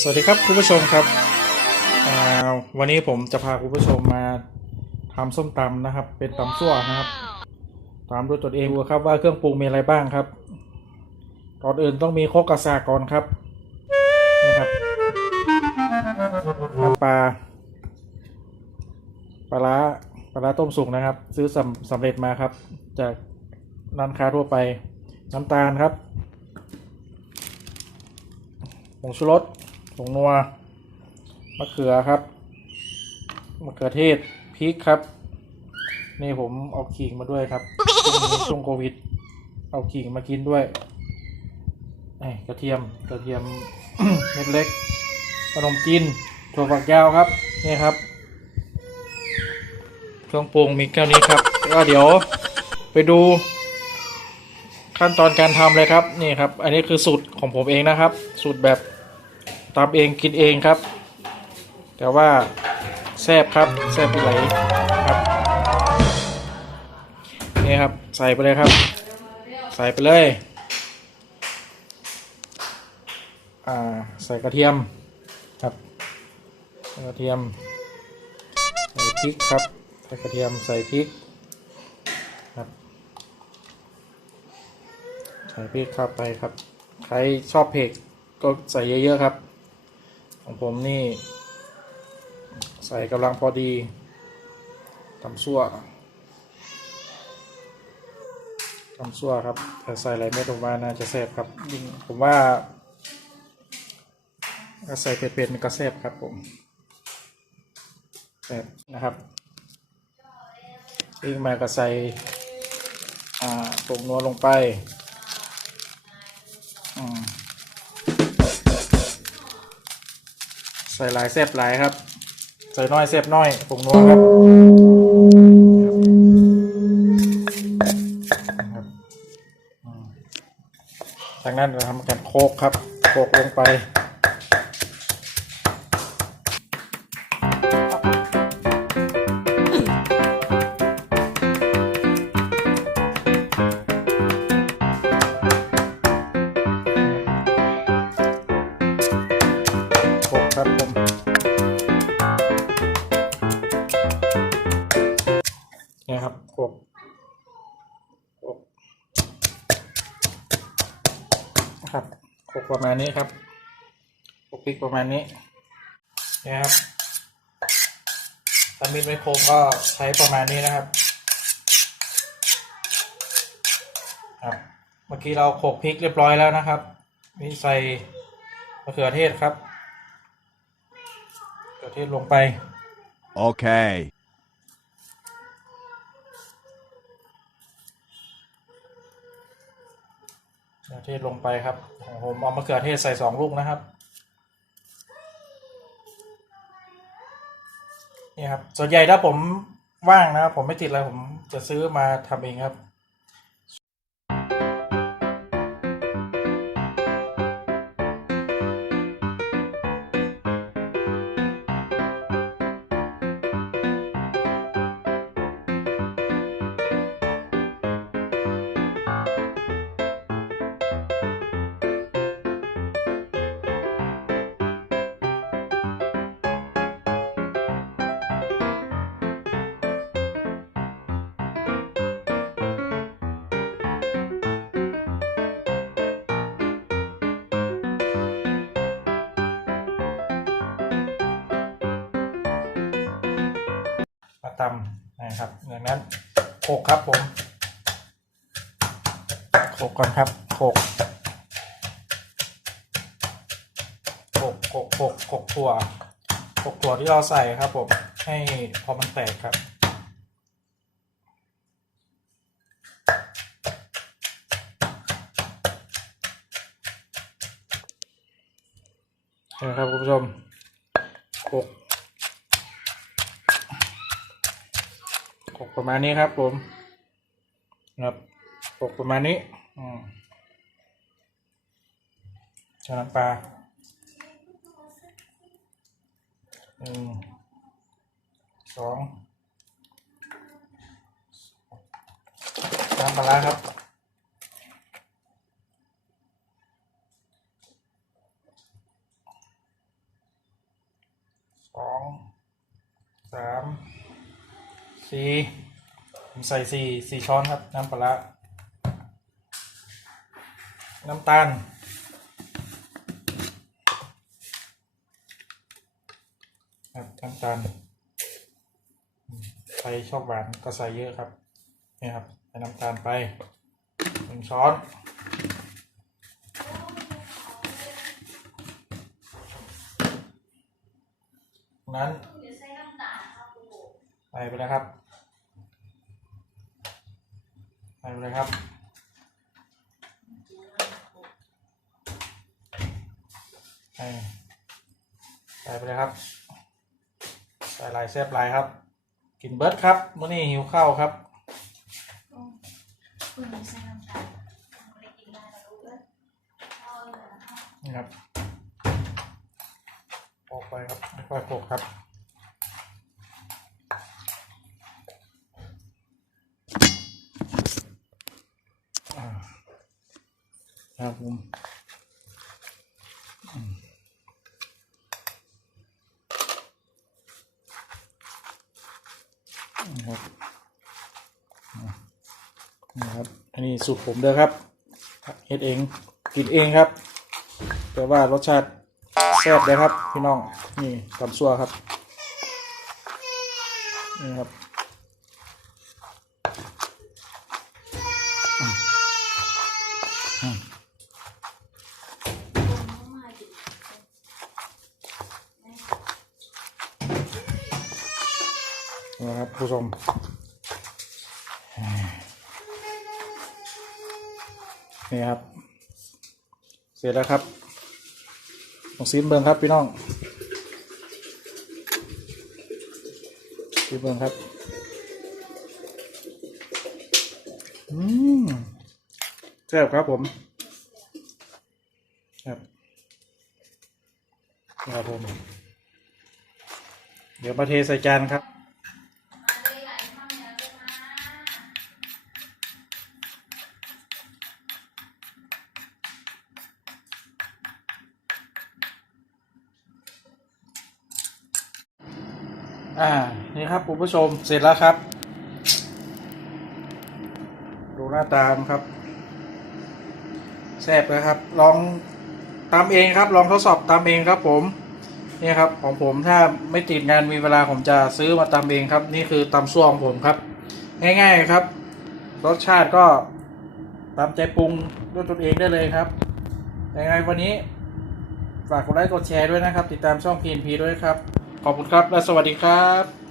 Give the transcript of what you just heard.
สวัสดีครับคุณผู้ชมครับ วันนี้ผมจะพาคุณผู้ชมมาทำส้มตำนะครับ เป็นตำซั่วนะครับตามด้วยตัวเองดูครับว่าเครื่องปรุงมีอะไรบ้างครับก่อนอื่นต้องมีโคกกระซาก่อนครับนี่ครับน้ำปลาปลาร้าปลาร้าต้มสุกนะครับ ซื้อสำสำเร็จมาครับ จากร้านค้าทั่วไปน้ำตาลครับผงชูรส ผงนัวมะเขือครับมะเขือเทศพริกครับ นี่ผมเอาขิงมาด้วยครับช่วงโควิด เอาขิงมากินด้วยไอ้กระเทียมกระเทียมเม็ดเล็กขนมจีนถั่วฝักยาวครับนี่ครับเครื่องปรุงมีแค่นี้ครับก็เดี๋ยวไปดูขั้นตอนการทำเลยครับนี่ครับ อันนี้คือสูตรของผมเองนะครับ สูตรแบบ ตามเองกินเองครับ แต่ว่าแซ่บครับแซ่บไปไหลครับนี่ครับใส่ไปเลยครับ ใส่ไปเลยอ่าใส่กระเทียมครับใส่กระเทียม ใส่พริกครับใส่กระเทียมใส่พริกครับใส่พริกเข้าไปครับ ใครชอบเผ็ดก็ใส่เยอะๆครับ ของผมนี่ ใส่กำลังพอดีตำซั่วตำซั่วครับแต่ใส่อะไรไม่ตรงว่าน่าจะแซ่บครับยิ่งผมว่าใส่เผ็ดๆมันก็แซ่บครับผมแซ่บนะครับยิ่งมาก็ใส่อ่าผงนัวลงไป อืม ใส่หลายแซบหลายครับ ใส่น้อยแซบน้อยผงนัวครับครับอืมจากนั้นเราทำการโคกครับโคกลงไป นี่ยครับโคกโคกนะครับโคกประมาณนี้ครับโคกพริกประมาณนี้นี่ยครับถ้ามิดไม่โคกก็ใช้ประมาณนี้นะครับครับเมื่อกี้เราโขกพริกเรียบร้อยแล้วนะครับนี่ใส่มะเขือเทศครับมะเขือเทศลงไป Okay. มะเขื เทศลงไปครับของผมเอามะเขือเทศใส่สองลูกนะครับนี่ครับส่วนใหญ่ถ้าผมว่างนะครับผมไม่ติดอะไรผมจะซื้อมาทำเองครับ ตำนะครับอย่างนั้นโขกครับผมโขกก่อนครับโขกโขกโขกโขกโขกถั่วโขกถั่วที่เราใส่ครับผมให้พอมันแตกครับนะครับคุณผู้ชมโขก กประมาณนี้ครับ ผมครับกประมาณนี้อืมชานปลาหนึ่งสองน้ำปลาครับ น สองสาม สี่ผมใส่สี่สี่ช้อนครับ น้ำปลาน้ำตาล ครับน้ำตาล ใครชอบหวานก็ใส่เยอะครับ นี่ครับ ใส่น้ำตาลไปหนึ่งช้อนนั้น ไปเลยครับ ไปเลยครับใส่ใส่ไปเลยครับใส่ลายแซบลายครับ กินเบิร์ดครับมื่อนี้หิวข้าวครับคุณมีใส่น้ำตาลไม่ได้กินได้นะลูกเอ้ยเอาเลยนะคะนี่ครับออกไปครับไม่ค่อยโขกครับ ครับผมนี่ครับนี่ครับ อันนี้สูตรผมเด้อครับเฮ็ดเองกินเองครับ แต่ว่ารสชาติแซ่บเลยครับ พี่น้อง นี่ตำซัวครับ นี่ครับ นะครับผู้ชมนี่ครับ เสร็จแล้วครับลองซีมเบิงครับพี่น้องซีมเบิงครับ อืมแซ่บครับผมครับครับผม เดี๋ยวมาเทใส่จานครับ อ่า นี่ครับคุณผู้ชมเสร็จแล้วครับ ดูหน้าตามครับแซ่บเลยครับ ลองตามเองครับ ลองทดสอบตามเองครับผมนี่ครับของผมถ้าไม่ติดงานมีเวลาผมจะซื้อมาตามเองครับ นี่คือตำซ่วงผมครับ ง่ายๆครับ รสชาติก็ตามใจปรุงด้วยตนเองได้เลยครับยังไงวันนี้ฝากกดไลค์กดแชร์ด้วยนะครับ ติดตามช่อง PNP ด้วยครับ ขอบคุณครับและสวัสดีครับ